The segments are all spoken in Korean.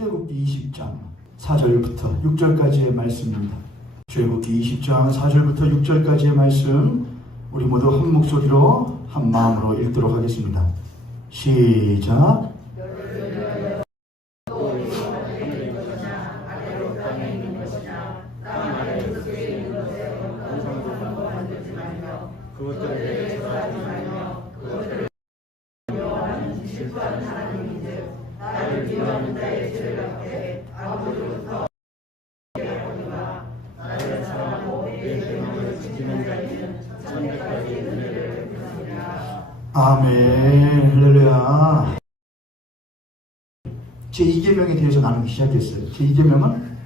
출애굽기 20장 4절부터 6절까지의 말씀입니다. 출애굽기 20장 4절부터 6절까지의 말씀 우리 모두 한 목소리로 한 마음으로 읽도록 하겠습니다. 시작. 아멘. 할렐루야. 제2계명에 대해서 나누기 시작했어요. 제2계명은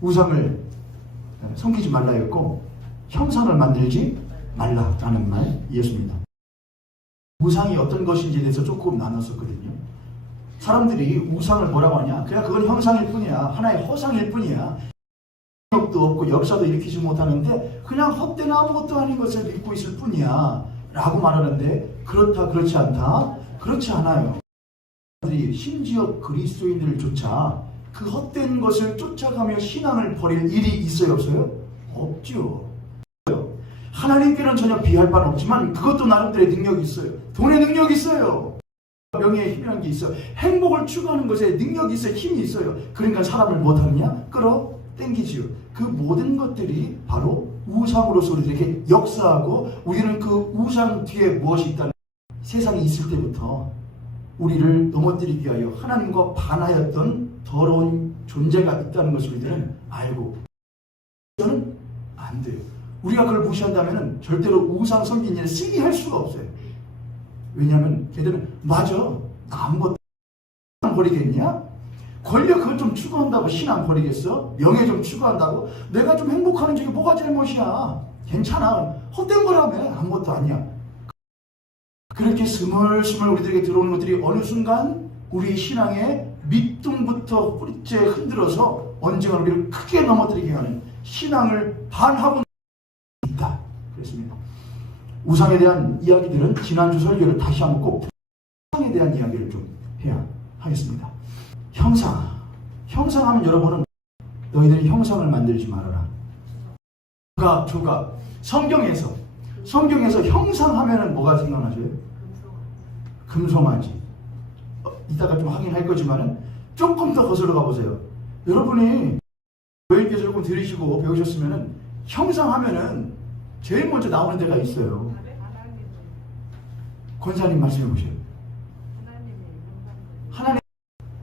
우상을 섬기지 말라였고 형상을 만들지 말라라는 말이었습니다. 우상이 어떤 것인지에 대해서 조금 나눴었거든요. 사람들이 우상을 뭐라고 하냐? 그냥 그건 형상일 뿐이야. 하나의 허상일 뿐이야. 도 없고 역사도 일으키지 못하는데 그냥 헛된 아무것도 아닌 것을 믿고 있을 뿐이야 라고 말하는데, 그렇다 그렇지 않다? 그렇지 않아요. 심지어 그리스도인들조차 그 헛된 것을 쫓아가며 신앙을 버릴 일이 있어요 없어요? 없죠. 하나님께는 전혀 비할 바는 없지만 그것도 나름대로의 능력이 있어요. 돈의 능력이 있어요. 명예의 힘이라는 게 있어요. 행복을 추구하는 것에 능력이 있어요. 힘이 있어요. 그러니까 사람을 못하느냐? 끌어당기지요. 그 모든 것들이 바로 우상으로서 우리들에게 역사하고, 우리는 그 우상 뒤에 무엇이 있다는, 세상이 있을 때부터 우리를 넘어뜨리기 위하여 하나님과 반하였던 더러운 존재가 있다는 것을 우리들은 알고, 저는 안 돼요. 우리가 그걸 무시한다면 절대로 우상 섬긴 일을 쓰게 할 수가 없어요. 왜냐하면 걔들은 맞아, 나 아무것도 안 버리겠냐? 권력 그걸 좀 추구한다고 신앙 버리겠어? 명예 좀 추구한다고? 내가 좀 행복하는 중에 뭐가 잘못이야? 괜찮아, 헛된 거라며. 아무것도 아니야. 그렇게 스물스물 우리들에게 들어오는 것들이 어느 순간 우리 신앙의 밑둥부터 뿌리째 흔들어서 언젠가 우리를 크게 넘어뜨리게 하는, 신앙을 반하고 있다 그랬습니다. 우상에 대한 이야기들은 지난주 설교를 다시 한번 꼭 우상에 대한 이야기를 좀 해야 하겠습니다. 형상하면 여러분은 너희들이 형상을 만들지 말아라. 조각. 성경에서 형상하면은 뭐가 생각나세요? 금송아지. 이따가 좀 확인할 거지만은 조금 더 거슬러 가보세요. 여러분이 교육에서 조금 들으시고 배우셨으면은 형상하면은 제일 먼저 나오는 데가 있어요. 권사님 말씀해 보세요. 하나님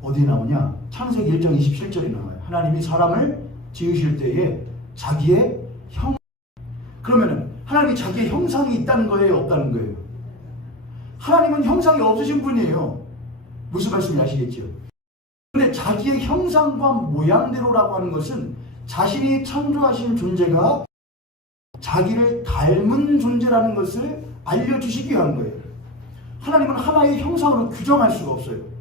어디 나오냐? 창세기 1장 27절에 나와요. 하나님이 사람을 지으실 때에 자기의 그러면은 하나님이 자기의 형상이 있다는 거예요, 없다는 거예요? 하나님은 형상이 없으신 분이에요. 무슨 말씀인지 아시겠죠? 그런데 자기의 형상과 모양대로라고 하는 것은 자신이 창조하신 존재가 자기를 닮은 존재라는 것을 알려주시기 위한 거예요. 하나님은 하나의 형상으로 규정할 수가 없어요.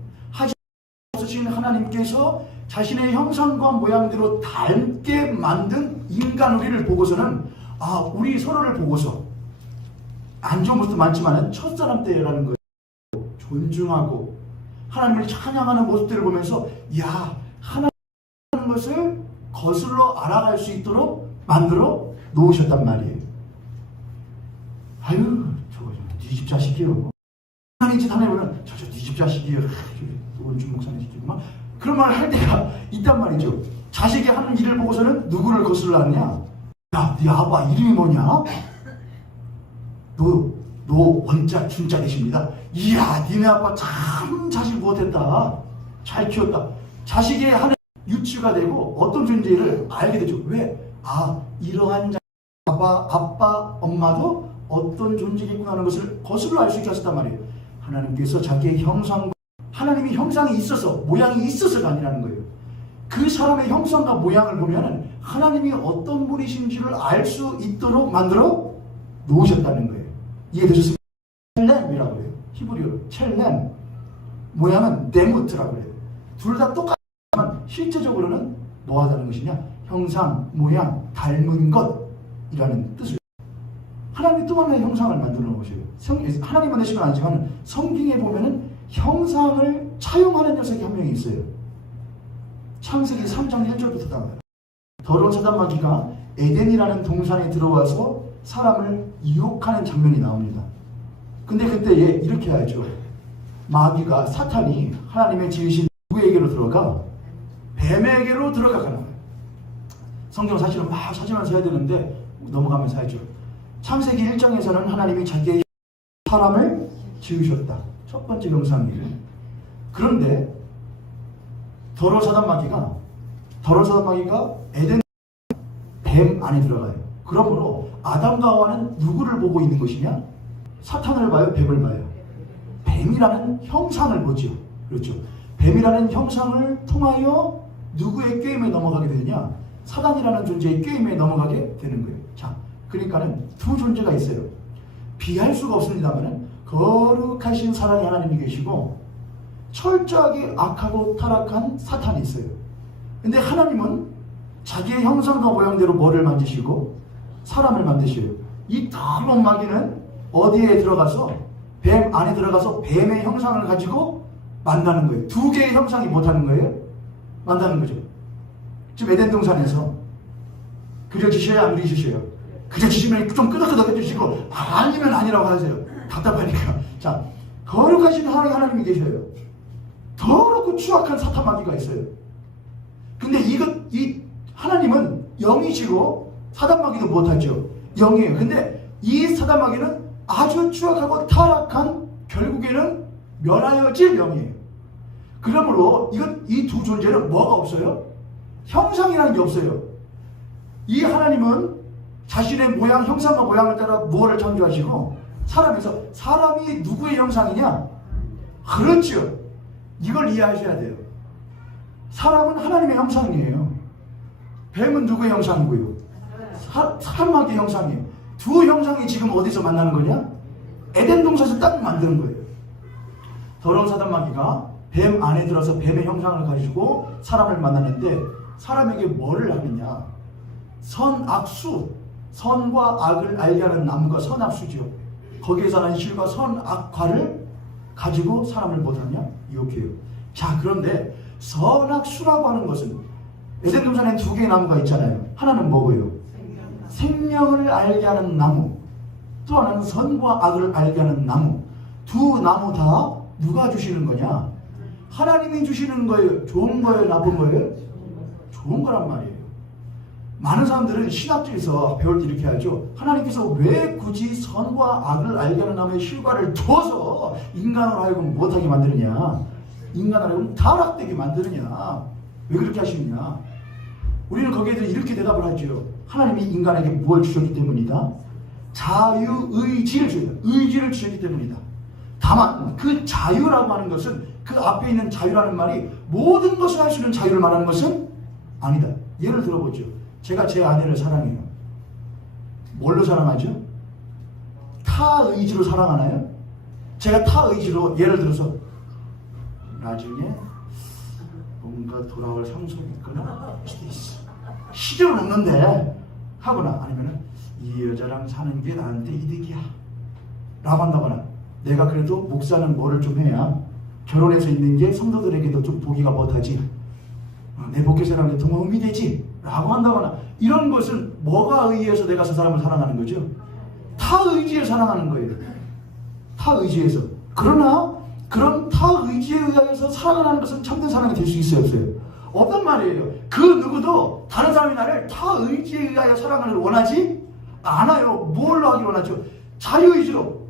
하신 하나님께서 자신의 형상과 모양대로 닮게 만든 인간 우리를 보고서는, 우리 서로를 보고서 안 좋은 것도 많지만 첫사람 때라는 걸 존중하고 하나님을 찬양하는 모습들을 보면서, 하나님의 것을 거슬러 알아갈 수 있도록 만들어 놓으셨단 말이에요. 아유, 저거 네 집 자식이요. 하나님 짓 하나 보면 저 네 집 자식이요. 원준 목사님 시키구만. 그런 말을 할 때가 있단 말이죠. 자식이 하는 일을 보고서는 누구를 거슬러하느냐? 야, 네 아빠 이름이 뭐냐? 너 원자 준자 되십니다. 이야, 니네 아빠 참 자식 못했다. 잘 키웠다. 자식이 하는 유치가 되고 어떤 존재를 알게 되죠. 왜? 이러한 아빠, 엄마도 어떤 존재겠구나 하는 것을 거슬러 알 수 있게 하셨단 말이에요. 하나님께서 자기의 형상과, 하나님이 형상이 있어서 모양이 있어서가 아니라는 거예요. 그 사람의 형상과 모양을 보면 하나님이 어떤 분이신지를 알 수 있도록 만들어 놓으셨다는 거예요. 이해되셨습니까? 첼렘이라고 해요. 히브리어로 첼렘. 모양은 네무트라고 해요. 둘 다 똑같지만 실제적으로는 뭐 하다는 것이냐? 형상, 모양, 닮은 것이라는 뜻을. 하나님이 또 하나의 형상을 만들어 놓으셔요. 하나님 만드시면 아니지만 성경에 보면은 형상을 차용하는 녀석이 한 명이 있어요. 창세기 3장 1절부터 나와요. 더러운 사단마귀가 에덴이라는 동산에 들어와서 사람을 유혹하는 장면이 나옵니다. 근데 그때 이렇게 하죠. 마귀가, 사탄이 하나님의 지으신 누구에게로 들어가? 뱀에게로 들어가는 거예요. 성경 사실은 막 찾으면서 해야 되는데 넘어가면서 하죠. 창세기 1장에서는 하나님이 자기의 사람을 지으셨다. 첫 번째 명상이에요. 그런데 더러운 사단마귀가 에덴 뱀 안에 들어가요. 그러므로 아담과 하와는 누구를 보고 있는 것이냐? 사탄을 봐요? 뱀을 봐요? 뱀이라는 형상을 보죠. 그렇죠. 뱀이라는 형상을 통하여 누구의 꾀임에 넘어가게 되느냐? 사단이라는 존재의 꾀임에 넘어가게 되는 거예요. 자, 그러니까는 두 존재가 있어요. 비할 수가 없습니다만은 거룩하신 사랑의 하나님이 계시고 철저하게 악하고 타락한 사탄이 있어요. 근데 하나님은 자기의 형상과 모양대로 뭐를 만드시고 사람을 만드셔요. 이 더러운 마귀는 어디에 들어가서 뱀 안에 들어가서 뱀의 형상을 가지고 만나는 거예요. 두 개의 형상이 못하는 거예요. 만나는 거죠. 지금 에덴 동산에서 그려주셔야 안 그려주셔요? 그려주시면 좀 끄덕끄덕 해주시고 아니면 아니라고 하세요. 답답하니까. 자, 거룩하신 하나님이 계셔요. 더럽고 추악한 사탄 마귀가 있어요. 근데 이 하나님은 영이시고 사단 마귀도 못하죠. 영이에요. 근데 이 사단 마귀는 아주 추악하고 타락한 결국에는 멸하여질 영이에요. 그러므로 이 두 존재는 뭐가 없어요? 형상이라는 게 없어요. 이 하나님은 자신의 모양, 형상과 모양을 따라 무엇을 창조하시고 사람이 누구의 형상이냐? 그렇죠. 이걸 이해하셔야 돼요. 사람은 하나님의 형상이에요. 뱀은 누구의 형상이고요? 사람의 형상이에요. 두 형상이 지금 어디서 만나는 거냐? 에덴 동산에서 딱 만드는 거예요. 더러운 사단마귀가 뱀 안에 들어서 뱀의 형상을 가지고 사람을 만났는데 사람에게 뭐를 하느냐? 선악수, 선과 악을 알게 하는 나무가 선악수죠. 거기에서 난 실과 선악과를 가지고 사람을 못하냐? 유혹해요. 자, 그런데 선악수라고 하는 것은 에덴 동산에 두 개의 나무가 있잖아요. 하나는 뭐고요? 생명을 알게 하는 나무, 또 하나는 선과 악을 알게 하는 나무. 두 나무 다 누가 주시는 거냐? 하나님이 주시는 거예요. 좋은 거예요? 나쁜 거예요? 좋은 거란 말이에요. 많은 사람들은 신학주에서 배울 때 이렇게 하죠. 하나님께서 왜 굳이 선과 악을 알게 하는 나무의 실과를 줘서 인간으로 하여금 못하게 만드느냐? 인간으로 하여금 타락되게 만드느냐? 왜 그렇게 하시느냐? 우리는 거기에 대해 이렇게 대답을 하죠. 하나님이 인간에게 뭘 주셨기 때문이다? 자유의지를 주셨다. 의지를 주셨기 때문이다. 다만 그 자유라고 하는 것은 그 앞에 있는 자유라는 말이 모든 것을 할 수 있는 자유를 말하는 것은 아니다. 예를 들어보죠. 제가 제 아내를 사랑해요. 뭘로 사랑하죠? 타의지로 사랑하나요? 제가 타의지로 예를 들어서 나중에 뭔가 돌아올 상속이 있거나 시절은 없는데 하거나 아니면은 이 여자랑 사는 게 나한테 이득이야 라고 한다거나 내가 그래도 목사는 뭐를 좀 해야 결혼해서 있는 게 성도들에게도 좀 보기가 못하지 내 목회자랑 도움이 되지 라고 한다거나 이런 것은 뭐가 의해서 내가 저 사람을 사랑하는 거죠? 타의지에 사랑하는 거예요. 타의지에서. 그러나 그런 타의지에 의해서 사랑하는 것은 참된 사랑이 될 수 있어요? 없어요? 없단 말이에요. 그 누구도 다른 사람이 나를 타의지에 의하여 사랑을 원하지 않아요. 뭘로 하기 원하죠? 자유의지로.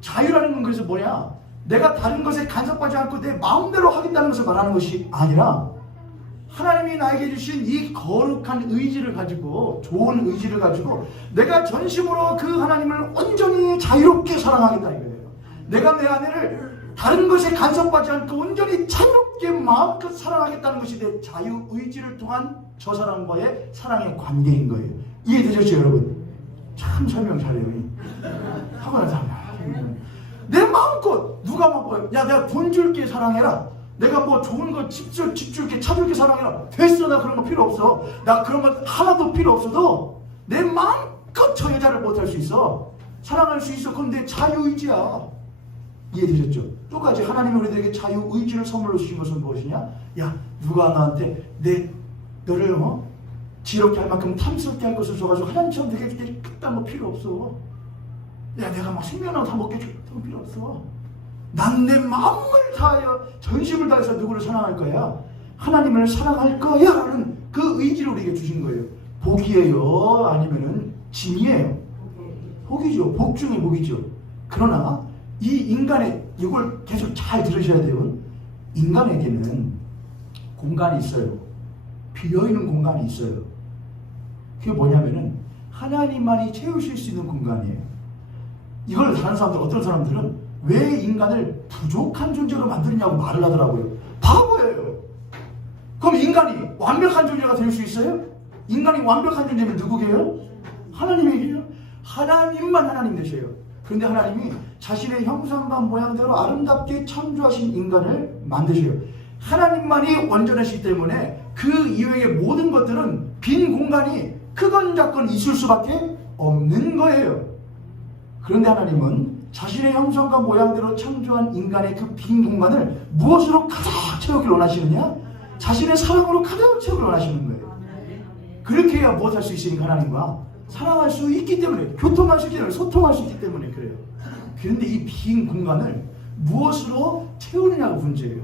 자유라는 건 그래서 뭐냐? 내가 다른 것에 간섭하지 않고 내 마음대로 하겠다는 것을 말하는 것이 아니라 하나님이 나에게 주신 이 거룩한 의지를 가지고 좋은 의지를 가지고 내가 전심으로 그 하나님을 온전히 자유롭게 사랑하겠다 이거예요. 내가 내 아내를 다른 것에 간섭하지 않고 온전히 자유롭게 마음껏 사랑하겠다는 것이 내 자유의지를 통한 저 사람과의 사랑의 관계인 거예요. 이해되셨죠 여러분? 참 설명 잘해요. 하거나 잘해요. 내 마음껏 누가 막 야 내가 돈 줄게 사랑해라. 내가 뭐 좋은 거 집 줄게 차 줄게 사랑해라. 됐어 나 그런 거 필요 없어. 나 그런 거 하나도 필요 없어도 내 마음껏 저 여자를 못할 수 있어. 사랑할 수 있어. 그건 내 자유의지야. 이해되셨죠? 똑같이 하나님이 우리들에게 자유의지를 선물로 주신 것은 무엇이냐? 야, 누가 나한테 너를 지럽게 할 만큼 탐스럽게 할 것을 줘가지고 하나님처럼 되게 해줄게, 그딴 거 필요 없어. 야, 내가 막 생명을 다 먹게 해줄게, 그딴 거 필요 없어. 난 내 마음을 다하여 전심을 다해서 누구를 사랑할 거야? 하나님을 사랑할 거야 라는 그 의지를 우리에게 주신 거예요. 복이에요? 아니면은 짐이에요? 복이죠. 복 중에 복이죠. 그러나 이 인간의, 이걸 계속 잘 들으셔야 돼요. 인간에게는 공간이 있어요. 비어있는 공간이 있어요. 그게 뭐냐면은 하나님만이 채우실 수 있는 공간이에요. 이걸 다른 사람들, 어떤 사람들은 왜 인간을 부족한 존재로 만드느냐고 말을 하더라고요. 바보예요. 그럼 인간이 완벽한 존재가 될 수 있어요? 인간이 완벽한 존재면 누구게요? 하나님이에요. 하나님만 하나님 되셔요. 그런데 하나님이 자신의 형상과 모양대로 아름답게 창조하신 인간을 만드셔요. 하나님만이 완전하시기 때문에 그 이외의 모든 것들은 빈 공간이 크건 작건 있을 수밖에 없는 거예요. 그런데 하나님은 자신의 형상과 모양대로 창조한 인간의 그 빈 공간을 무엇으로 가득 채우길 원하시느냐? 자신의 사랑으로 가득 채우길 원하시는 거예요. 그렇게 해야 무엇 할 수 있으니까 하나님과 사랑할 수 있기 때문에, 교통할 수 있기 때문에, 소통할 수 있기 때문에 그래요. 그런데 이 빈 공간을 무엇으로 채우느냐가 문제예요.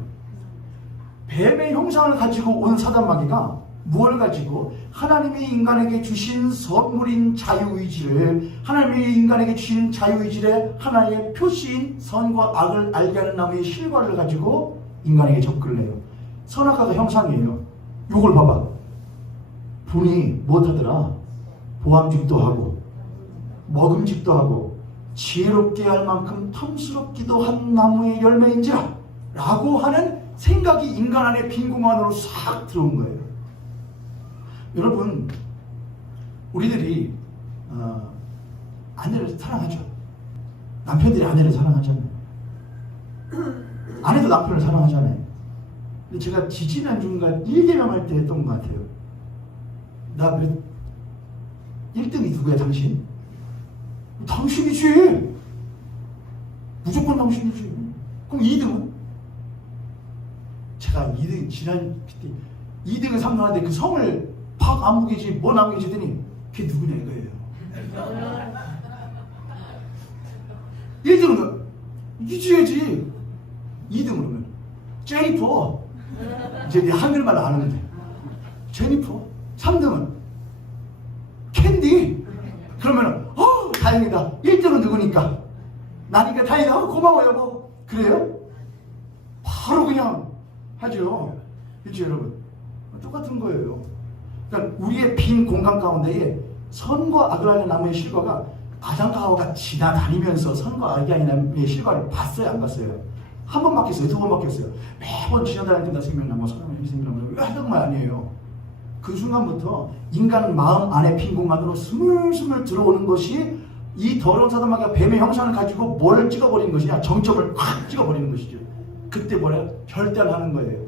뱀의 형상을 가지고 온 사단마귀가 무엇을 가지고 하나님이 인간에게 주신 선물인 자유의지를, 하나님이 인간에게 주신 자유의지의 하나의 표시인 선과 악을 알게 하는 나무의 실과를 가지고 인간에게 접근을 해요. 선악과가 형상이에요. 요걸 봐봐. 분이 무엇하더라? 보암직도 하고 먹음직도 하고 지혜롭게 할 만큼 탐스럽기도 한 나무의 열매인지라 라고 하는 생각이 인간 안에 빈 공간으로 싹 들어온 거예요. 여러분, 우리들이 아내를 사랑하죠. 남편들이 아내를 사랑하잖아요. 아내도 남편을 사랑하잖아요. 근데 제가 지지난주인가 1개명 할 때 했던 것 같아요. 나 1등이 누구야? 당신? 당신이지. 무조건 당신이지. 그럼 2등은? 제가 2등, 지난 2등을 상관하는데 그 성을 박안무개지 뭐 나무개지 했더니 그게 누구냐 이거예요. 1등은 이지혜지. 2등 그러면 제니퍼. 이제 내 한글만 아는데 제니퍼. 3등은 캔디. 그러면은 다행이다. 1등은 누구니까? 나니까 다행이다. 고마워 여보. 그래요? 바로 그냥 하죠. 그렇죠 여러분? 똑같은 거예요. 그러니까 우리의 빈 공간 가운데에 선과 악을 하는 나무의 실과가 아담과 하와가 지나다니면서 선과 악이 아닌 나무의 실과를 봤어요? 안 봤어요? 한 번 바뀌었어요? 두 번 바뀌었어요? 매번 지나다닐 때나 생명나무 사랑하는 생명나무 왜 하던 말 아니에요? 그 순간부터 인간 마음 안에 빈 공간으로 스물스물 들어오는 것이 이 더러운 사단마귀가 뱀의 형상을 가지고 뭘 찍어버리는 것이냐? 정점을 확 찍어버리는 것이죠. 그때 뭐래요? 결단하는 거예요.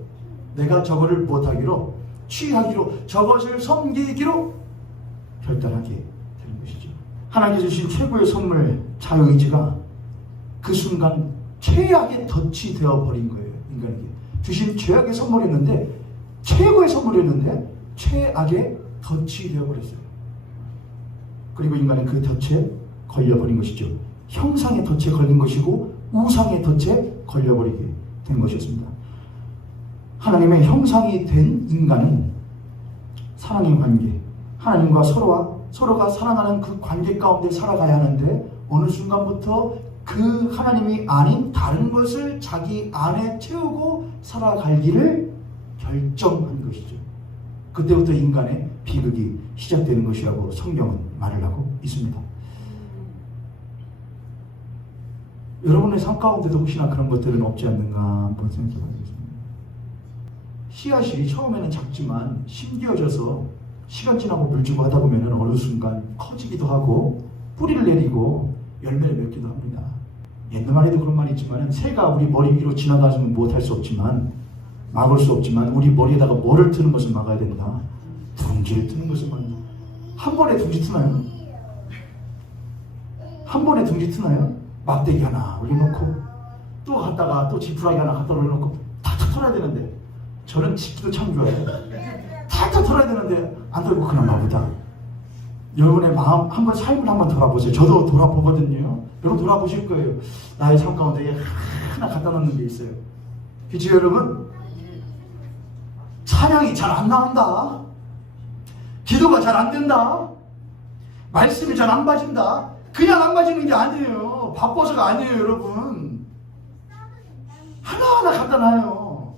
내가 저거를 못하기로, 취하기로, 저것을 섬기기로 결단하게 되는 것이죠. 하나님께서 주신 최고의 선물 자유의지가 그 순간 최악의 덫이 되어버린 거예요. 인간에게 주신 최악의 선물이었는데, 최고의 선물이었는데 최악의 덫이 되어버렸어요. 그리고 인간은 그 덫에 걸려버린 것이죠. 형상의 덫에 걸린 것이고 우상의 덫에 걸려버리게 된 것이었습니다. 하나님의 형상이 된 인간은 사랑의 관계, 하나님과 서로가 사랑하는 그 관계 가운데 살아가야 하는데 어느 순간부터 그 하나님이 아닌 다른 것을 자기 안에 채우고 살아가기를 결정한 것이죠. 그때부터 인간의 비극이 시작되는 것이라고 성경은 말을 하고 있습니다. 여러분의 삶 가운데도 혹시나 그런 것들은 없지 않는가 한번 생각해 보겠습니다. 씨앗이 처음에는 작지만 심겨져서 시간 지나고 물 주고 하다 보면 어느 순간 커지기도 하고 뿌리를 내리고 열매를 맺기도 합니다. 옛날 에도 그런 말이 있지만 새가 우리 머리 위로 지나가면 못할 수 없지만 막을 수 없지만 우리 머리에다가 뭐를 트는 것을 막아야 된다. 둥지를 트는 것을 막는다. 한 번에 둥지 트나요? 한 번에 둥지 트나요? 막대기 하나 올려놓고 또 갔다가 또 지푸라기 하나 갖다 놓고 탁탁 털어야 되는데, 저는 집기도 참 좋아해요. 탁탁 털어야 되는데 안 털고 그냥 가보다. 여러분의 마음 한번, 삶을 한번 돌아보세요. 저도 돌아보거든요. 여러분 돌아보실 거예요. 나의 삶 가운데 하나 갖다 놓는 게 있어요. 그치 여러분? 찬양이 잘 안 나온다. 기도가 잘 안 된다. 말씀이 잘 안 빠진다. 그냥 안 빠지는 게 아니에요. 바빠서가 아니에요, 여러분. 하나하나 갖다 놔요.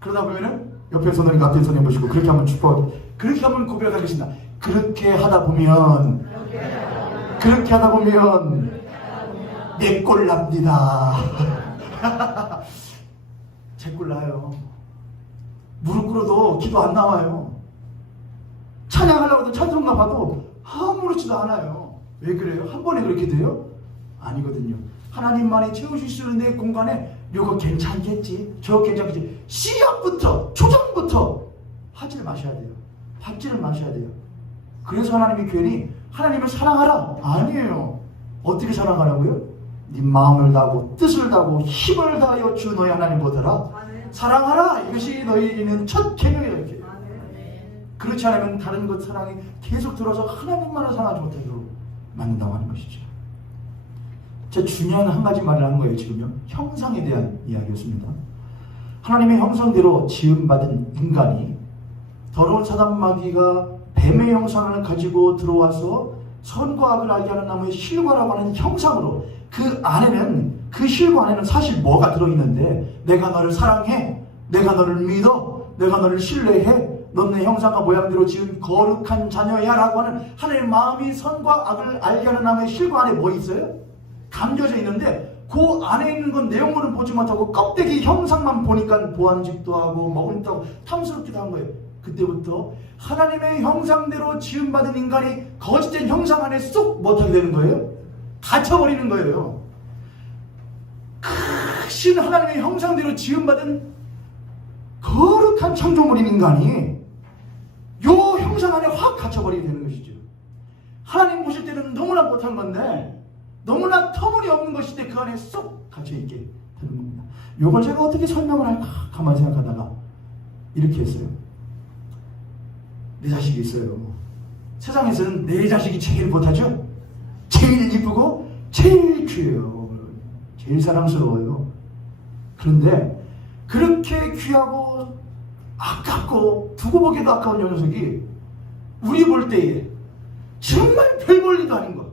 그러다 보면은 옆에 손님, 앞에 손님 보시고 그렇게 한번 축복, 그렇게 한번 고백하겠습니다. 그렇게 하다 보면 내 꼴 납니다. 제 꼴 나요. 무릎 꿇어도 기도 안 나와요. 찬양하려고 해도 찬송가 봐도 아무렇지도 않아요. 왜 그래요? 한 번에 그렇게 돼요? 아니거든요. 하나님만이 채우실 수 있는 내 공간에 이거 괜찮겠지, 저거 괜찮겠지, 시작부터, 초장부터 하지를 마셔야 돼요. 받지를 마셔야 돼요. 그래서 하나님이 괜히 하나님을 사랑하라 아니에요. 어떻게 사랑하라고요? 네 마음을 다하고 뜻을 다하고 힘을 다하여 주 너희 하나님 보더라 사랑하라. 이것이 너희는 첫 계명이다. 이렇게. 그렇지 않으면 다른 것 사랑이 계속 들어서 하나님만을 사랑하지 못하도록 만든다고 하는 것이죠. 제가 중요한 한 가지 말을 한 거예요. 지금요. 형상에 대한 이야기였습니다. 하나님의 형상대로 지음받은 인간이 더러운 사단 마귀가 뱀의 형상을 가지고 들어와서 선과 악을 알게 하는 나무의 실과라고 하는 형상으로, 그 안에는, 그 실과 안에는 사실 뭐가 들어있는데, 내가 너를 사랑해, 내가 너를 믿어, 내가 너를 신뢰해, 넌 내 형상과 모양대로 지은 거룩한 자녀야 라고 하는 하나님의 마음이 선과 악을 알게 하는 나무의 실과 안에 뭐 있어요? 담겨져 있는데, 그 안에 있는 건 내용물은 보지 못하고 껍데기 형상만 보니까 보안직도 하고 먹을도 하고 탐스럽기도 한 거예요. 그때부터 하나님의 형상대로 지음받은 인간이 거짓된 형상 안에 쏙 못하게 되는 거예요. 갇혀버리는 거예요. 크신 하나님의 형상대로 지음받은 거룩한 창조물인 인간이 요 형상 안에 확 갇혀버리게 되는 것이죠. 하나님 보실 때는 너무나 못한 건데, 너무나 터무니없는 것인데 그 안에 쏙 갇혀있게 되는 겁니다. 요걸 제가 어떻게 설명을 할까 가만히 생각하다가 이렇게 했어요. 내 자식이 있어요. 세상에서는 내 자식이 제일 못하죠? 제일 이쁘고 제일 귀해요. 제일 사랑스러워요. 그런데 그렇게 귀하고 아깝고 두고 보기도 아까운 녀석이 우리 볼 때에 정말 별 볼일도 아닌 것,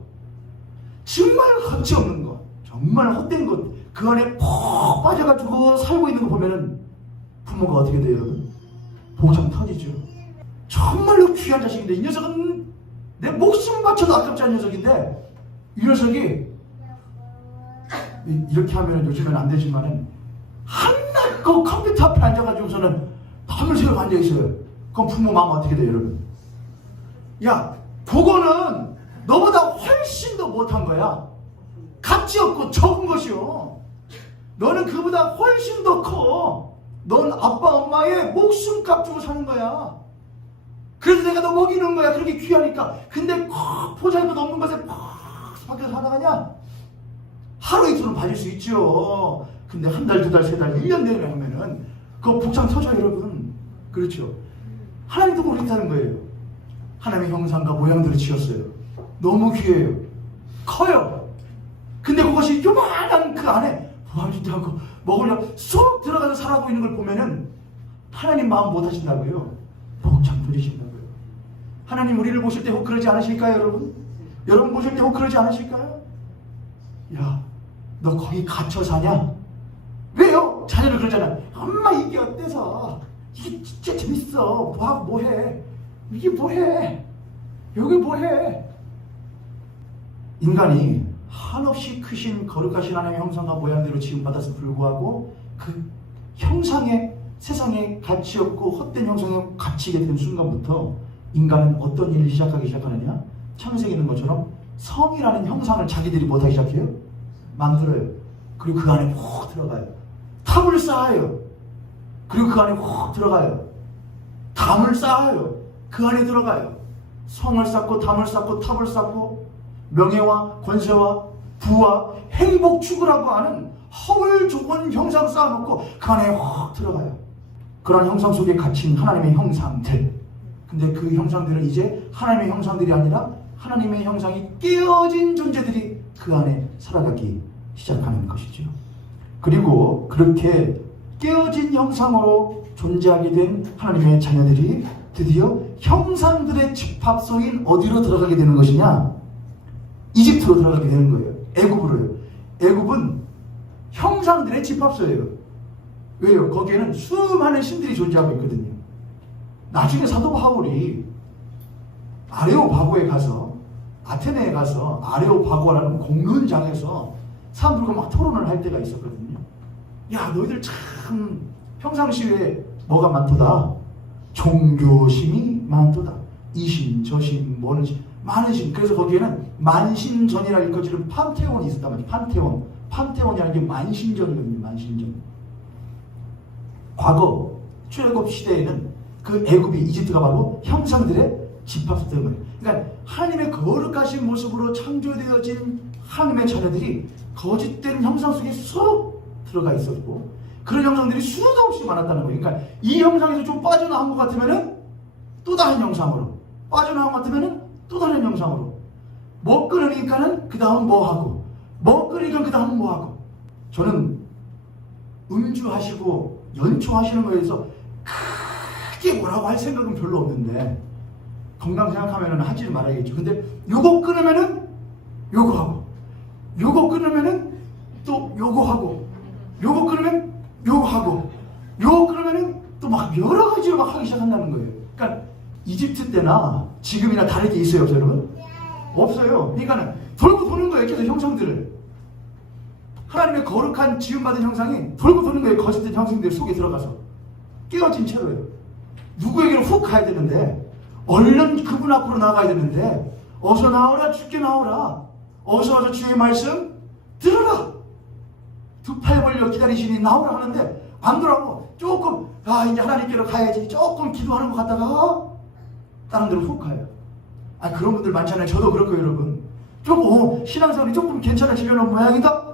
정말 가치 없는 것, 정말 헛된 것, 그 안에 푹 빠져가지고 살고 있는 거 보면은 부모가 어떻게 돼요? 보장 터지죠. 정말로 귀한 자식인데, 이 녀석은 내 목숨 바쳐도 아깝지 않은 녀석인데, 이 녀석이 이렇게 하면 요즘에는 안 되지만은 한날 그 컴퓨터 앞에 앉아가지고서는 밤을 새고 앉아있어요. 그럼 부모 마음 어떻게 돼요, 여러분? 야, 그거는 너보다 훨씬 더 못한 거야. 가치 없고 적은 것이요. 너는 그보다 훨씬 더 커. 넌 아빠 엄마의 목숨값 주고 사는 거야. 그래서 내가 너 먹이는 거야. 그렇게 귀하니까. 근데 보잘것 없는 것에 밖에서 살아가냐? 하루 이틀은 봐줄 수 있죠. 근데 한 달, 두 달, 세 달, 1년 내내 하면은 그거 복장 터져요, 여러분. 그렇죠. 하나님도 그렇다는 거예요. 하나님의 형상과 모양대로 지었어요. 너무 귀해요. 커요. 근데 그것이 요만한 그 안에 보암직도 하고 먹으려고 쏙 들어가서 살아가고 있는 걸 보면은 하나님 마음 못 하신다고요. 복장 부리신다고요. 하나님 우리를 보실 때 혹 그러지 않으실까요, 여러분? 여러분 보실 때 혹 그러지 않으실까요? 야, 너 거기 갇혀 사냐? 왜요? 자녀를 그러잖아. 엄마 이게 어때서? 이게 진짜 재밌어. 뭐해? 이게 뭐해? 여기 뭐해? 인간이 한없이 크신 거룩하신 하나님의 형상과 모양대로 지음받아서 불구하고 그 형상에, 세상에 가치 없고 헛된 형상에 갇히게 된 순간부터 인간은 어떤 일을 시작하기 시작하느냐? 창세기에 있는 것처럼 성이라는 형상을 자기들이 못하기 시작해요. 만들어요. 그리고 그 안에 훅 들어가요. 탑을 쌓아요. 그리고 그 안에 훅 들어가요. 담을 쌓아요. 그 안에 들어가요. 성을 쌓고 담을 쌓고 탑을 쌓고 명예와 권세와 부와 행복 추구라고 하는 헐 좋은 형상 쌓아놓고 그 안에 확 들어가요. 그런 형상 속에 갇힌 하나님의 형상들. 근데 그 형상들은 이제 하나님의 형상들이 아니라 하나님의 형상이 깨어진 존재들이 그 안에 살아가기 시작하는 것이죠. 그리고 그렇게 깨어진 형상으로 존재하게 된 하나님의 자녀들이 드디어 형상들의 집합소인 어디로 들어가게 되는 것이냐? 이집트로 들어가게 되는 거예요. 애굽으로요. 애굽은 형상들의 집합소예요. 왜요? 거기에는 수많은 신들이 존재하고 있거든요. 나중에 사도 바울이 아레오파고에 가서, 아테네에 가서 아레오파고라는 공론장에서 사람들과 막 토론을 할 때가 있었거든요. 야, 너희들 참 평상시에 뭐가 많도다? 종교심이 많도다. 이신, 저신, 뭐는 신, 많은 신. 그래서 거기에는 만신전이라 일컬어지는 판테온이 있었단 말이에요. 판테온이라는 게 만신전이거든요. 만신전. 과거 출애굽 시대에는 그 애굽이, 이집트가 바로 형상들의 집합소였던 거예요. 그러니까 하나님의 거룩하신 모습으로 창조되어진 하나님의 자녀들이 거짓된 형상 속에 쏙 들어가 있었고, 그런 형상들이 수도 없이 많았다는 거예요. 그러니까 이 형상에서 좀 빠져나온 것 같으면은 또 다른 형상으로, 빠져나온 것 같으면은 또 다른 형상으로, 뭐 끊으니까는 그 다음 뭐 하고, 뭐 끊으니까 그 다음 뭐 하고. 저는 음주하시고 연초하시는 거에 대해서 크게 뭐라고 할 생각은 별로 없는데, 건강 생각하면은 하지 말아야겠죠. 근데 요거 끊으면은 요거 하고, 요거 끊으면은 또 요거 하고, 요거 끊으면 요거 하고, 요거 끊으면은 또 막 여러 가지로 막 하기 시작한다는 거예요. 그러니까 이집트 때나 지금이나 다르게 있어요, 없어요, 여러분? 없어요. 그러니까는 돌고 도는 거예요, 계속 형상들을. 하나님의 거룩한 지음받은 형상이 돌고 도는 거예요. 거짓된 형상들 속에 들어가서 깨어진 채로요. 누구에게는 훅 가야 되는데, 얼른 그분 앞으로 나가야 되는데, 어서 나오라, 주께 나오라, 어서 와서 주의 말씀 들어라, 두 팔 벌려 기다리시니 나오라 하는데 안 들어가고 조금 이제 하나님께로 가야지 조금 기도하는 것 같다가 다른 데로 훅 가요. 그런 분들 많잖아요. 저도 그렇고요, 여러분. 조금 신앙생활이 조금 괜찮아지려는 모양이다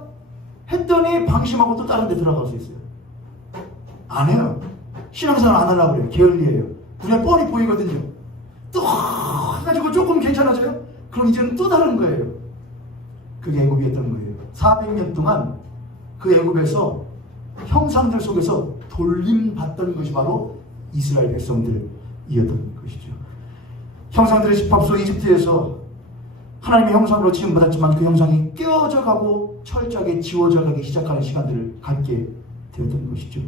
했더니 방심하고 또 다른 데 들어갈 수 있어요. 안 해요. 신앙생활 안 하려고 그래요. 게을리예요. 그냥 뻔히 보이거든요. 또 해가지고 조금 괜찮아져요? 그럼 이제는 또 다른 거예요. 그게 애굽이었던 거예요. 400년 동안 그 애굽에서 형상들 속에서 돌림받던 것이 바로 이스라엘 백성들이었던 것이죠. 형상들의 집합소 이집트에서 하나님의 형상으로 지음받았지만 그 형상이 깨어져 가고 철저하게 지워져 가기 시작하는 시간들을 갖게 되었던 것이죠.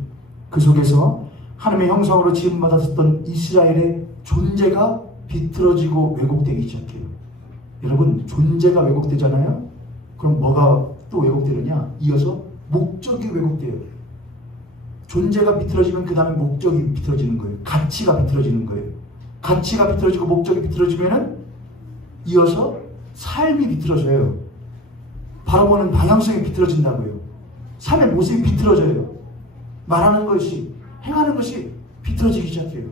그 속에서 하나님의 형상으로 지음받았던 이스라엘의 존재가 비틀어지고 왜곡되기 시작해요. 여러분, 존재가 왜곡되잖아요? 그럼 뭐가 또 왜곡되느냐? 이어서 목적이 왜곡돼요. 존재가 비틀어지면 그 다음에 목적이 비틀어지는 거예요. 가치가 비틀어지는 거예요. 가치가 비틀어지고 목적이 비틀어지면은 이어서 삶이 비틀어져요. 바라보는 방향성이 비틀어진다고요. 삶의 모습이 비틀어져요. 말하는 것이, 행하는 것이 비틀어지기 시작해요.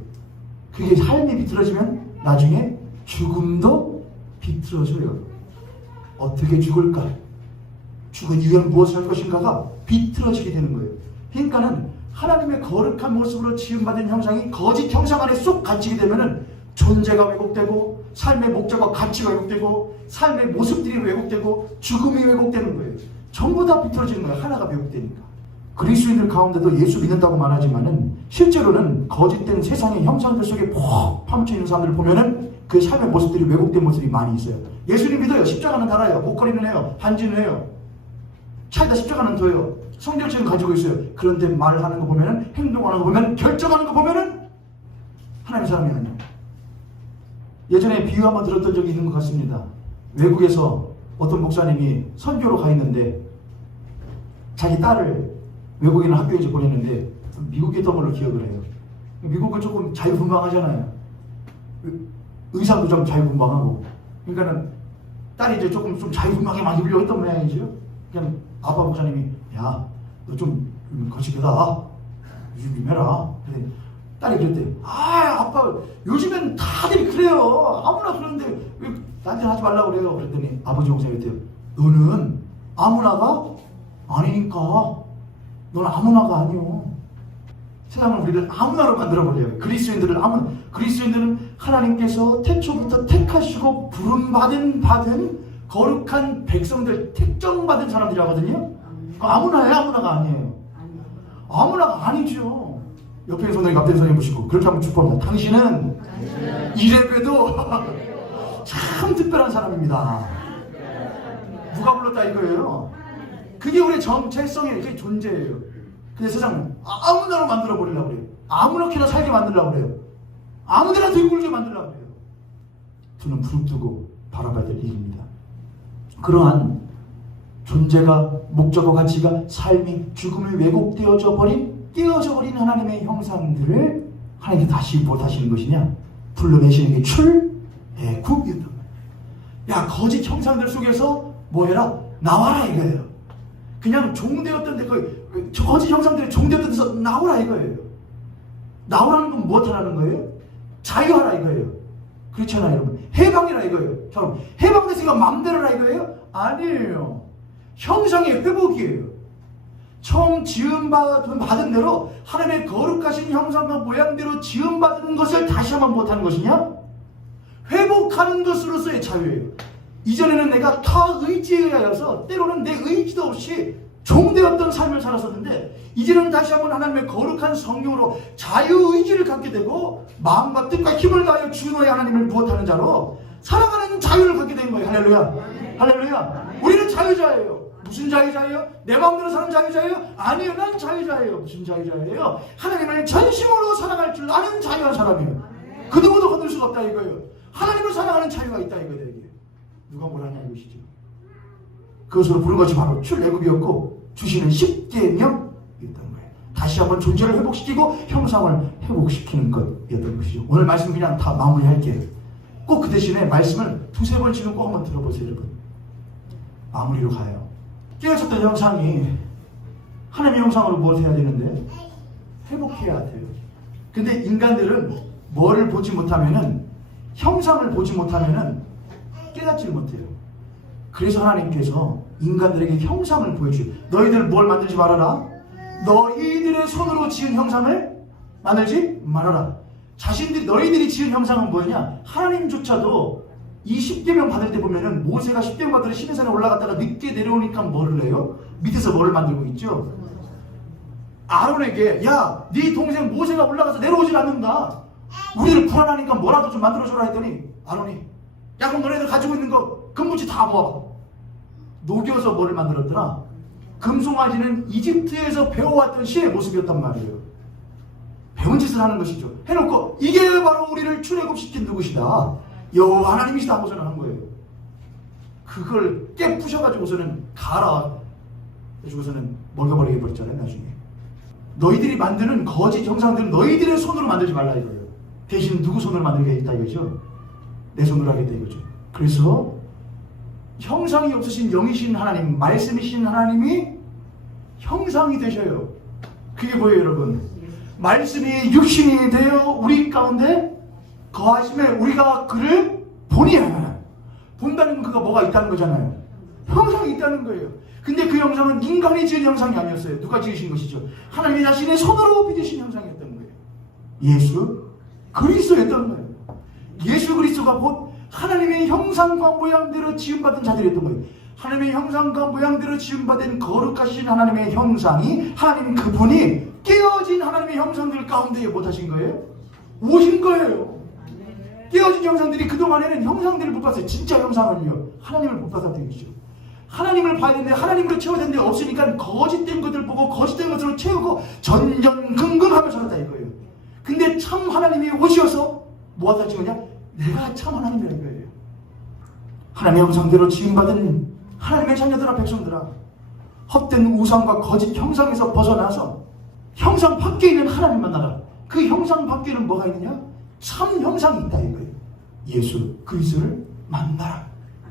그게 삶이 비틀어지면 나중에 죽음도 비틀어져요. 어떻게 죽을까? 죽은 이후에 무엇을 할 것인가가 비틀어지게 되는 거예요. 그러니까는 하나님의 거룩한 모습으로 지음받은 형상이 거짓 형상 안에 쏙 갇히게 되면은 존재가 왜곡되고, 삶의 목적과 가치가 왜곡되고, 삶의 모습들이 왜곡되고, 죽음이 왜곡되는 거예요. 전부 다 비틀어지는 거예요. 하나가 왜곡되니까. 그리스도인들 가운데도 예수 믿는다고 말하지만은 실제로는 거짓된 세상의 형상들 속에 푹 파묻혀 있는 사람들을 보면은 그 삶의 모습들이 왜곡된 모습이 많이 있어요. 예수님 믿어요. 십자가는 달아요. 목걸이는 해요. 반지는 해요. 차에다 십자가는 둬요. 성경책은 가지고 있어요. 그런데 말하는 거 보면은, 행동하는 거 보면, 결정하는 거 보면은 하나님의 사람이 아니에요. 예전에 비유 한번 들었던 적이 있는 것 같습니다. 외국에서 어떤 목사님이 선교로 가 있는데 자기 딸을 외국에 있는 학교에 보냈는데 미국에 있던 걸로 기억을 해요. 미국은 조금 자유분방하잖아요. 의사도 좀 자유분방하고. 그러니까는 딸이 이제 조금 좀 자유분방하게 만들려고 했던 모양이죠. 그냥 아빠 목사님이, 야, 너 좀 거칠게다. 좀 해라. 딸이 그랬대. 아빠, 요즘엔 다들 그래요. 아무나 그러는데 왜 나한테 하지 말라고 그래요. 그랬더니 아버지 목사님이 그랬대요. 너는 아무나가 아니니까 넌 아무나가 아니오. 세상을 우리를 아무나로 만들어버려요. 그리스도인들은 하나님께서 태초부터 택하시고 부름받은 거룩한 백성들, 택정받은 사람들이라거든요. 아무나예요? 아무나가 아니에요. 아무나가 아니죠. 옆에 손에 앞에 손에 보시고 그렇게 하면 축복합니다. 당신은 이래봬도 참 특별한 사람입니다. 누가 불렀다 이거예요. 그게 우리 정체성이에요. 그게 존재예요. 근데 세상은 아무나로 만들어 버리려고 그래요. 아무렇게나 살게 만들려고 그래요. 아무데나 뒹굴게 만들려고 그래요. 저는 부릅뜨고 바라봐야 될 일입니다. 그러한 존재가 목적과 가치가 삶이 죽음을 왜곡되어져 버린 깨어져 버린 하나님의 형상들을 하나님이 다시 무엇하시는 것이냐? 불러내시는 게 출애굽이었단 말이에요. 야, 거짓 형상들 속에서 뭐해라? 나와라 이거예요. 그냥 종되었던 데 거짓 형상들이 종되었던 데서 나오라 이거예요. 나오라는 건 무엇하라는 거예요? 자유하라 이거예요. 그렇잖아요 여러분. 해방이라 이거예요. 여러분, 해방됐으니까 마음대로라 이거예요? 아니에요. 형상의 회복이에요. 처음 지음받은 대로 하나님의 거룩하신 형상과 모양대로 지음받은 것을 다시 한번 못하는 것이냐? 회복하는 것으로서의 자유예요. 이전에는 내가 타 의지에 의하여서 때로는 내 의지도 없이 종되었던 삶을 살았었는데 이제는 다시 한번 하나님의 거룩한 성령으로 자유의지를 갖게 되고 마음과 뜻과 힘을 다하여 주 너의 하나님을 무엇하는 자로 살아가는 자유를 갖게 된 거예요. 할렐루야. 할렐루야. 우리는 자유자예요. 무슨 자유자예요? 내 마음대로 사는 자유자예요? 아니요, 난 자유자예요. 무슨 자유자예요? 하나님을 전심으로 사랑할 줄 아는 자유한 사람이에요. 그 누구도 건들 수가 없다 이거예요. 하나님을 사랑하는 자유가 있다 이거예요. 누가 뭐라냐 이것이죠. 그것으로 부른 것이 바로 출애굽이었고 주시는 십계명이었던 거예요. 다시 한번 존재를 회복시키고 형상을 회복시키는 것이었던 것이죠. 오늘 말씀 그냥 다 마무리할게요. 꼭 그 대신에 말씀을 두세 번 지금 꼭 한번 들어보세요 여러분. 마무리로 가요. 깨어졌던 형상이 하나님의 형상으로 무엇 해야 되는데? 회복해야 돼요. 근데 인간들은 뭐를 보지 못하면은 형상을 보지 못하면은 깨닫지를 못해요. 그래서 하나님께서 인간들에게 형상을 보여주요. 너희들 뭘 만들지 말아라. 너희들의 손으로 지은 형상을 만들지 말아라. 너희들이 지은 형상은 뭐냐? 하나님조차도 이 십계명 받을 때 보면은 모세가 십계명 받으러 시내산에 올라갔다가 늦게 내려오니까 뭐를 해요? 밑에서 뭐를 만들고 있죠? 아론에게 야, 네 동생 모세가 올라가서 내려오질 않는다. 우리를 불안하니까 뭐라도 좀 만들어줘라 했더니 아론이 야, 그럼 너네들 가지고 있는 거 금붙이 다 모아봐. 녹여서 뭐를 만들었더라? 금송아지는 이집트에서 배워왔던 신의 모습이었단 말이에요. 배운 짓을 하는 것이죠. 해놓고 이게 바로 우리를 출애굽시킨 누구시다? 여호와 하나님이시다 하고서는 한 거예요. 그걸 깨부셔가지고서는 가라 해주고서는 먹여버리게 버렸잖아요. 나중에 너희들이 만드는 거짓 형상들은 너희들의 손으로 만들지 말라 이거예요. 대신 누구 손으로 만들게 했다 이거죠? 내 손으로 하겠다 이거죠. 그래서 형상이 없으신 영이신 하나님, 말씀이신 하나님이 형상이 되셔요. 그게 뭐예요 여러분? 말씀이 육신이 되어 우리 가운데 거하심에 우리가 그를 보니 본다는 건 그가 뭐가 있다는 거잖아요. 형상이 있다는 거예요. 근데 그 형상은 인간이 지은 형상이 아니었어요. 누가 지으신 것이죠? 하나님이 자신의 손으로 빚으신 형상이었던 거예요. 예수 그리스도였던 거예요. 예수 그리스도가 곧 하나님의 형상과 모양대로 지음받은 자들이었던 거예요. 하나님의 형상과 모양대로 지음받은 거룩하신 하나님의 형상이 하나님 그분이 깨어진 하나님의 형상들 가운데에 못하신 거예요? 오신 거예요. 깨어진 형상들이 그동안에는 형상들을 못 봤어요. 진짜 형상은요. 하나님을 못 봤다는 얘기죠. 하나님을 봐야 되는데 하나님으로 채워야 되는데 없으니까 거짓된 것들 보고 거짓된 것으로 채우고 전전긍긍하며 살았다 이거예요. 근데 참 하나님이 오셔서 뭐하다 찍으냐? 내가 참 하나님이라는 거예요. 하나님의 형상대로 지음받은 하나님의 자녀들아 백성들아 헛된 우상과 거짓 형상에서 벗어나서 형상 밖에 있는 하나님 만나라. 그 형상 밖에는 뭐가 있느냐? 참 형상이 있다 이거예요. 예수 그리스도를 만나라.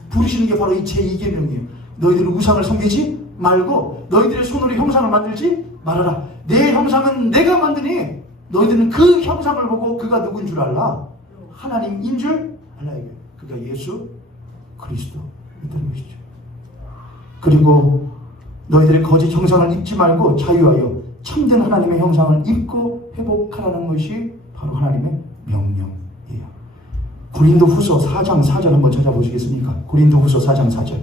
부르시는 게 바로 이 제2계명이에요. 너희들은 우상을 섬기지 말고 너희들의 손으로 형상을 만들지 말아라. 내 형상은 내가 만드니 너희들은 그 형상을 보고 그가 누군 줄 알라. 하나님인 줄 알라 이거예요. 그가 예수 그리스도 있다는 것이죠. 그리고 너희들의 거짓 형상을 입지 말고 자유하여 참된 하나님의 형상을 입고 회복하라는 것이 바로 하나님의 명령이에요. 고린도후서 4장 4절 한번 찾아보시겠습니까? 고린도후서 4장 4절.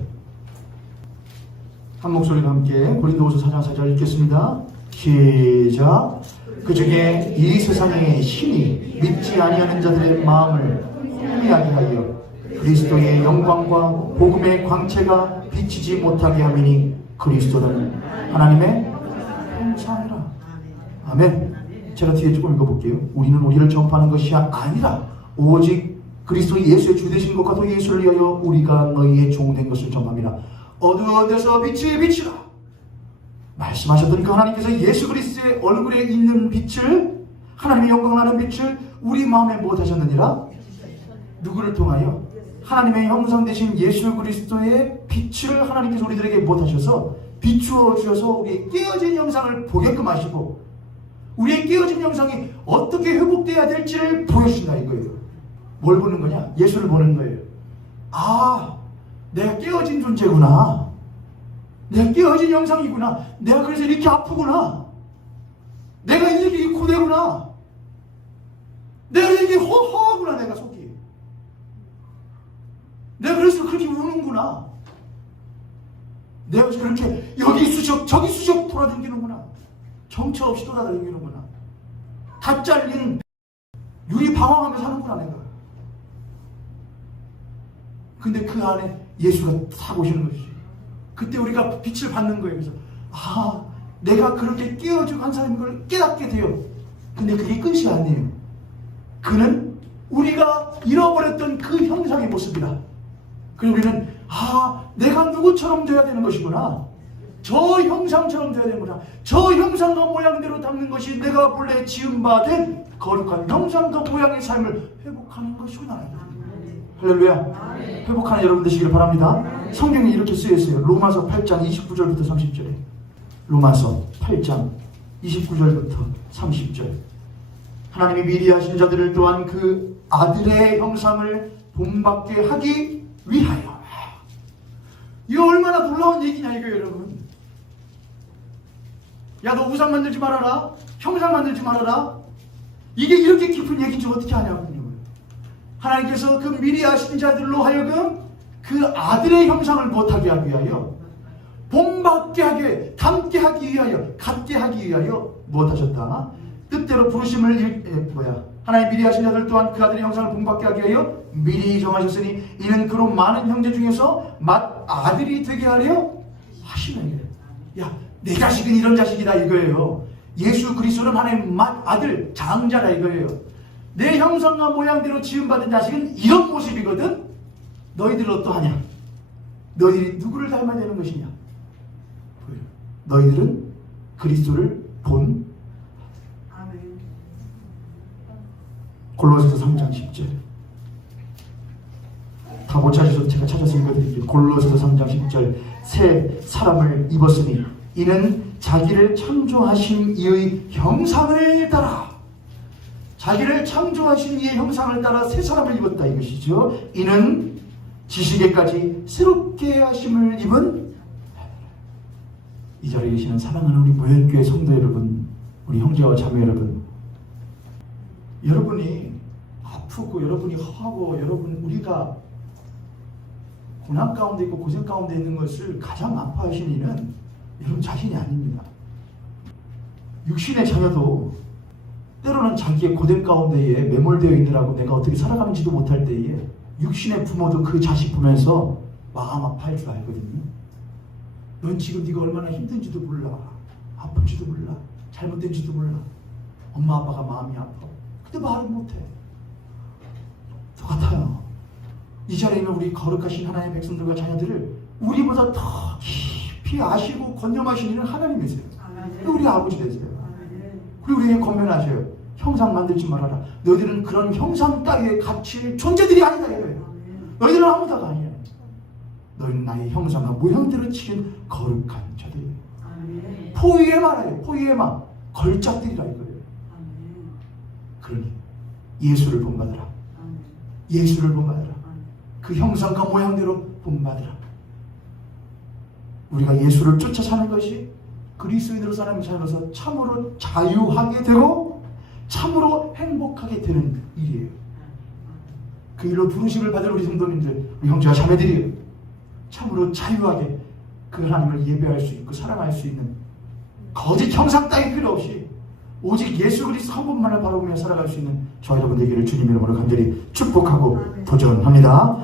한 목소리로 함께 고린도후서 4장 4절 읽겠습니다. 시작. 그 중에 이 세상의 신이 믿지 아니하는 자들의 마음을 혼미하게 하여 그리스도의 영광과 복음의 광채가 비치지 못하게 함이니 그리스도는 하나님의 형상이라. 아멘. 제가 뒤에 조금 읽어볼게요. 우리는 우리를 전파하는 것이 아니라 오직 그리스도 예수의 주되신 것과 또 예수를 위하여 우리가 너희의 종된 것을 전합니다. 어두운 데서 빛이 비치라. 말씀하셨던 그 하나님께서 예수 그리스도의 얼굴에 있는 빛을, 하나님의 영광을 하는 빛을 우리 마음에 못하셨느니라. 누구를 통하여? 하나님의 형상 되신 예수 그리스도의 빛을 하나님께서 우리들에게 못하셔서 비추어 주셔서 우리의 깨어진 형상을 보게끔 하시고, 우리의 깨어진 형상이 어떻게 회복되어야 될지를 보여주신다 이거예요. 뭘 보는 거냐? 예수를 보는 거예요. 아, 내가 깨어진 존재구나. 내가 깨어진 형상이구나. 내가 그래서 이렇게 아프구나. 내가 이렇게 고되구나. 내가 이렇게 허허하구나. 내가 속이. 내가 그래서 그렇게 우는구나. 내가 그렇게 여기 수적 저기 수적 돌아다니는구나. 정처 없이 돌아다니는구나. 다 잘린 유리 방황하며 사는구나 내가. 근데 그 안에 예수가 탁 오시는 것이지. 그때 우리가 빛을 받는 거예요. 그래서 아, 내가 그렇게 깨어지고 한 사람인 걸 깨닫게 돼요. 근데 그게 끝이 아니에요. 그는 우리가 잃어버렸던 그 형상의 모습이다. 그리고 우리는 아, 내가 누구처럼 되어야 되는 것이구나. 저 형상처럼 되어야 되는구나. 저 형상과 모양대로 닮는 것이 내가 본래 지음받은 거룩한 형상과 모양의 삶을 회복하는 것이구나. 할렐루야. 회복하는 여러분 되시길 바랍니다. 성경에 이렇게 쓰여 있어요. 로마서 8장 29절부터 30절에. 로마서 8장 29절부터 30절. 하나님이 미리 하신 자들을 또한 그 아들의 형상을 본받게 하기 위하여. 이거 얼마나 놀라운 얘기냐 이거예요 여러분. 야, 너 우상 만들지 말아라. 형상 만들지 말아라. 이게 이렇게 깊은 얘기인지 어떻게 하냐고요. 하나님께서 그 미리 하신 자들로 하여금 그 아들의 형상을 못하게 하기 위하여, 본받게 하게, 닮게 하기 위하여, 같게 하기 위하여 무엇하셨다? 뜻대로 부르심을 하나님 미리 하신 자들 또한 그 아들의 형상을 본받게 하기 위하여 미리 정하셨으니 이는 그로 많은 형제 중에서 아들이 되게 하려 하시는. 야, 내 자식은 이런 자식이다 이거예요. 예수 그리스도는 하나님 아들 장자라 이거예요. 내 형상과 모양대로 지음받은 자식은 이런 모습이거든. 너희들은 어떠하냐? 너희들이 누구를 닮아야 되는 것이냐? 너희들은 그리스도를 본. 골로새서 3장 10절. 다 못 찾으셔도 제가 찾아서 읽어드릴게요. 골로새서 3장 10절. 새 사람을 입었으니 이는 자기를 창조하신 이의 형상을 따라, 자기를 창조하신 이의 형상을 따라 새 사람을 입었다 이것이죠. 이는 지식에까지 새롭게 하심을 입은. 이 자리에 계시는 사랑하는 우리 모현교회 성도 여러분, 우리 형제와 자매 여러분, 여러분이 아프고 여러분이 허하고 여러분 우리가 고난 가운데 있고 고생 가운데 있는 것을 가장 아파하신 이는 여러분 자신이 아닙니다. 육신의 자녀도 때로는 자기의 고된 가운데에 매몰되어 있느라고 내가 어떻게 살아가는지도 못할 때에 육신의 부모도 그 자식 보면서 마음 아파할 줄 알거든요. 넌 지금 네가 얼마나 힘든지도 몰라. 아픈지도 몰라. 잘못된지도 몰라. 엄마 아빠가 마음이 아파. 근데 말은 못해. 똑같아요. 이 자리에 있는 우리 거룩하신 하나님의 백성들과 자녀들을 우리보다 더 깊이 아시고 권념하시는 이는 하나님이세요. 우리 아버지 되세요. 그리고 우리에게 권면하셔요. 형상 만들지 말아라. 너희들은 그런 형상 따위에 갇힐 존재들이 아니다 이거예요. 너희들은 아무다가 아니야. 너희는 나의 형상과 모형대로 치신 거룩한 자들이에요. 포위에 말아요. 포위에 말. 걸작들이라 이거예요. 그러니 예수를 본받으라. 예수를 본받으라. 그 형상과 모양대로 본받으라. 우리가 예수를 쫓아 사는 것이 그리스도인으로 살면서 참으로 자유하게 되고 참으로 행복하게 되는 일이에요. 그 일로 부르심을 받을 우리 성도님들, 우리 형제와 자매들이 참으로 자유하게 그 하나님을 예배할 수 있고 사랑할 수 있는 거짓 형상 따위 필요 없이 오직 예수 그리스도 한 분만을 바라보며 살아갈 수 있는 저와 여러분 되기를 주님 이름으로 간절히 축복하고 도전합니다.